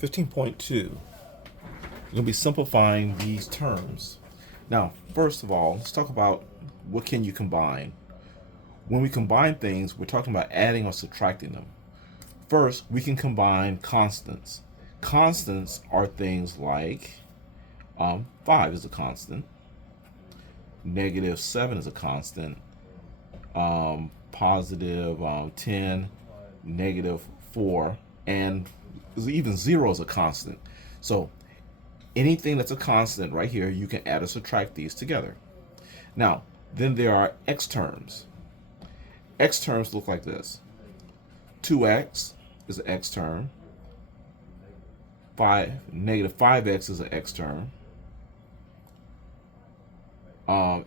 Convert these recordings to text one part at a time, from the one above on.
15.2, we're going to be simplifying these terms. Now, first of all, let's talk about what can you combine. When we combine things, we're talking about adding or subtracting them. First, we can combine constants. Constants are things like 5 is a constant, -7 is a constant, positive 10, -4, and even 0 is a constant. So anything that's a constant right here, you can add or subtract these together. Now, then there are x terms. X terms look like this. 2x is an x term. -5x is an x term.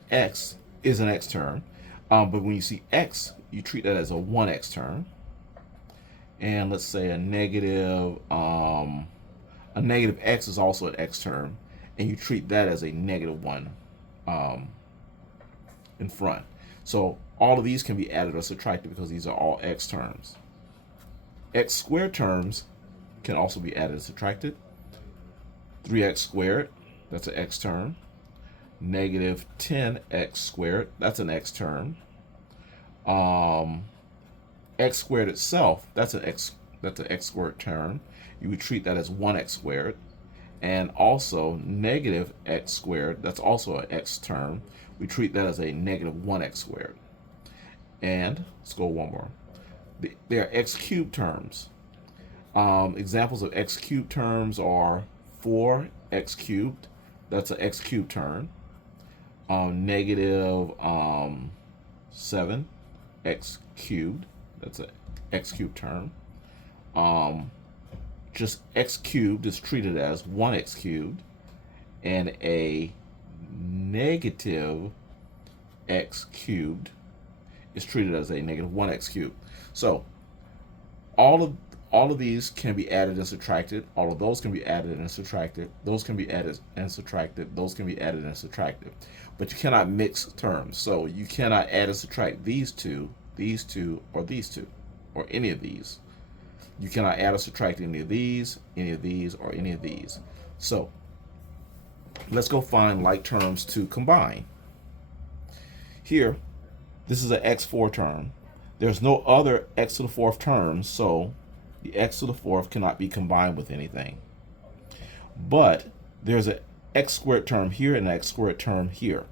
X is an x term. But when you see x, you treat that as a 1x term. And let's say a negative x is also an x term, and you treat that as a -1 in front. So all of these can be added or subtracted because these are all x terms. X squared terms can also be added and subtracted. 3x squared, that's an x term. -10x squared, that's an x term. X squared itself, that's an x squared term. You would treat that as 1x squared. And also -x squared, that's also an x term. We treat that as a -1x squared. And let's go one more. There are x cubed terms. Examples of x cubed terms are 4x cubed, that's an x cubed term. -7x cubed, that's an x cubed term. Just x cubed is treated as 1x cubed, and a negative x cubed is treated as a -1x cubed. So all of these can be added and subtracted. All of those can be added and subtracted. Those can be added and subtracted. Those can be added and subtracted. But you cannot mix terms. So you cannot add and subtract these two, or these two, or any of these. You cannot add or subtract any of these, or any of these. So let's go find like terms to combine. Here, this is an x4 term. There's no other x to the 4th terms, so the x to the 4th cannot be combined with anything. But there's an x squared term here and an x squared term here.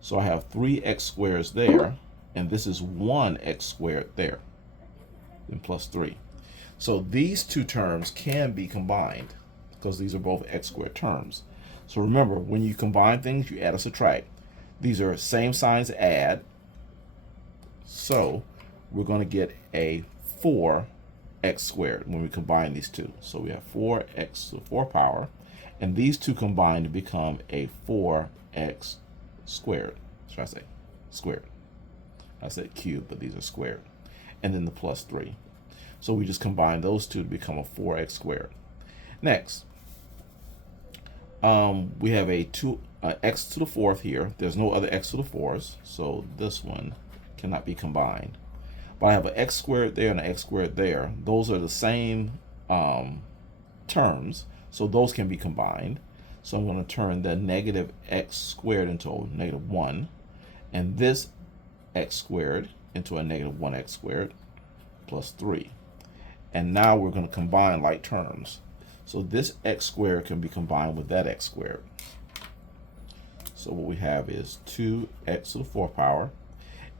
So I have 3x squares there, and this is 1x squared there, then plus 3. So these two terms can be combined because these are both x squared terms. So remember, when you combine things, you add or subtract. These are same signs add. So we're going to get a 4x squared when we combine these two. So we have 4x to the 4th power, and these two combined to become a 4x squared. Should I say squared? I said cube, but these are squared. And then the plus 3. So we just combine those two to become a 4x squared. Next, we have a x to the 4th here. There's no other x to the 4s, so this one cannot be combined. But I have an x squared there and an x squared there. Those are the same terms, so those can be combined. So I'm going to turn the -x squared into a -1, and this x squared into a -1x squared plus 3. And now we're going to combine like terms. So this x squared can be combined with that x squared. So what we have is 2x to the 4th power.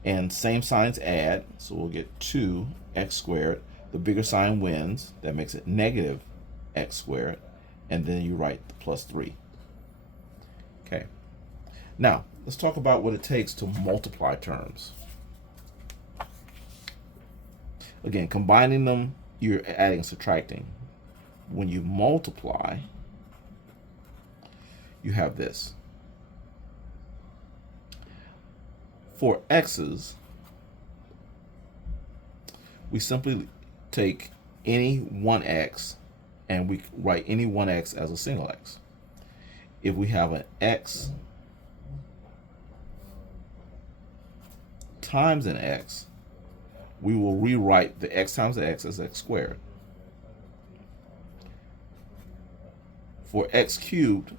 And same signs add, so we'll get 2x squared. The bigger sign wins. That makes it -x squared. And then you write the plus 3. Okay. Now, let's talk about what it takes to multiply terms. Again, combining them, you're adding and subtracting. When you multiply, you have this. For x's, we simply take any 1x and we write any 1x as a single x. If we have an x times an x, we will rewrite the x times the x as x squared. For x cubed,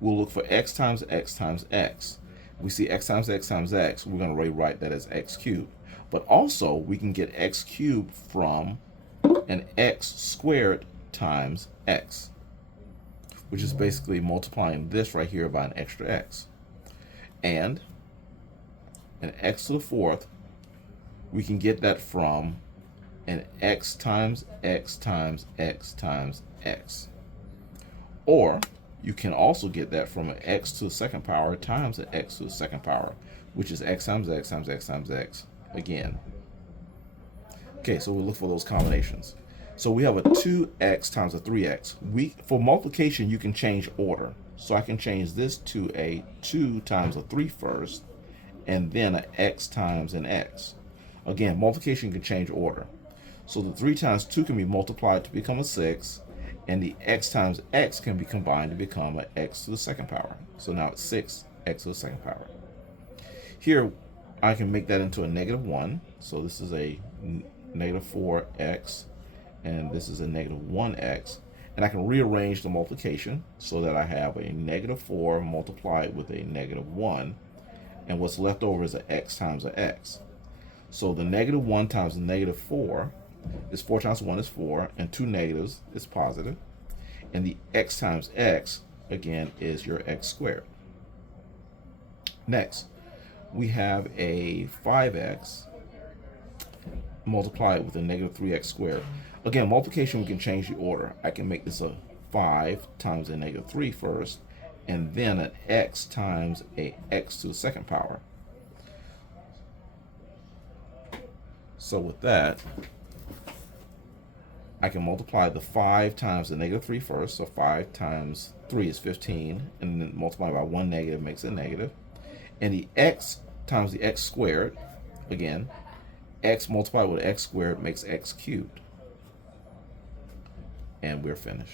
we'll look for x times x times x. We see x times x times x, we're going to rewrite that as x cubed. But also, we can get x cubed from an x squared times x, which is basically multiplying this right here by an extra x. And an x to the fourth, we can get that from an x times x times x times x. Or you can also get that from an x to the second power times an x to the second power, which is x times x times x times x again. Okay, so we'll look for those combinations. So we have a 2x times a 3x. For multiplication, you can change order. So I can change this to a 2 times a 3 first, and then an x times an x. Again, multiplication can change order. So the 3 times 2 can be multiplied to become a 6, and the x times x can be combined to become an x to the second power. So now it's 6x to the second power. Here, I can make that into a negative 1. So this is a negative 4x, and this is a negative 1x. And I can rearrange the multiplication so that I have a negative 4 multiplied with a negative 1, and what's left over is an x times an x. So the negative 1 times the negative 4 is 4 times 1 is 4, and 2 negatives is positive. And the x times x, again, is your x squared. Next, we have a 5x multiplied with a negative 3x squared. Again, multiplication, we can change the order. I can make this a 5 times a negative 3 first, and then an x times a x to the second power. So with that, I can multiply the 5 times the negative 3 first. So 5 times 3 is 15, and then multiply by 1 negative makes it negative. And the x times the x squared, again, x multiplied with x squared makes x cubed. And we're finished.